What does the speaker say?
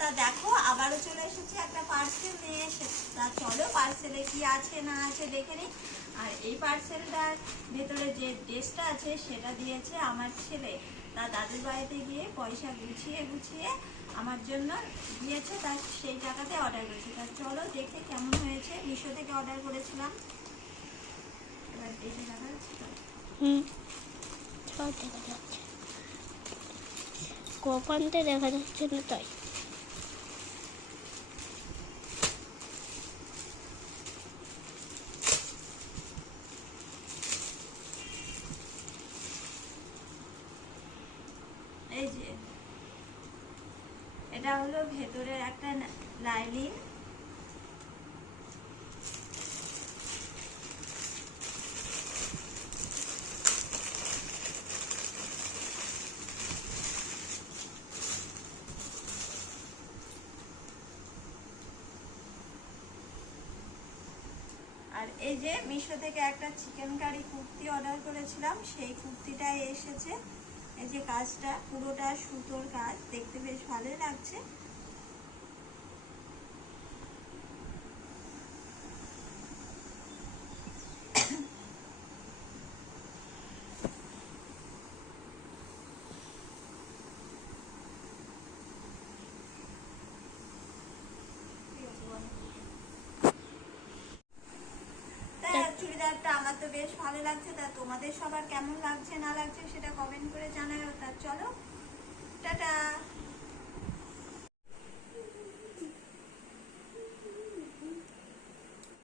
তা দেখো, আবারও চলে এসেছি একটা পার্সেল নিয়ে এসে। তা চলো পার্সেলে কি আছে না আছে দেখে নিই। আর এই পার্সেলটার ভেতরে যে ড্রেসটা আছে, সেটা দিয়েছে আমার ছেলে। তা দাদুর বাড়িতে গিয়ে পয়সা গুছিয়ে গুছিয়ে আমার জন্য দিয়েছে। তা সেই টাকাতে অর্ডার করেছে। তা চলো দেখে কেমন হয়েছে। মিশো থেকে অর্ডার করেছিলাম। এবার দেখে দেখা যাচ্ছে কোপানতে দেখা যাচ্ছে না তাই। এই যে। এটা হলো ভেতরের একটা লাইনিং আর এই যে মিশো থেকে একটা চিকেন কারি কুর্তি অর্ডার করেছিলাম, সেই কুর্তিটাই এসেছে। এই যে কাজটা পুরোটা সুতোর কাজ দেখতে বেশ ভালোই লাগছে তা চুড়িদারটা আমার তো বেশ ভালো লাগছে। তা তোমাদের সবার কেমন লাগছে, না লাগছে সেটা কমেন্ট করে জানাও তা চলো।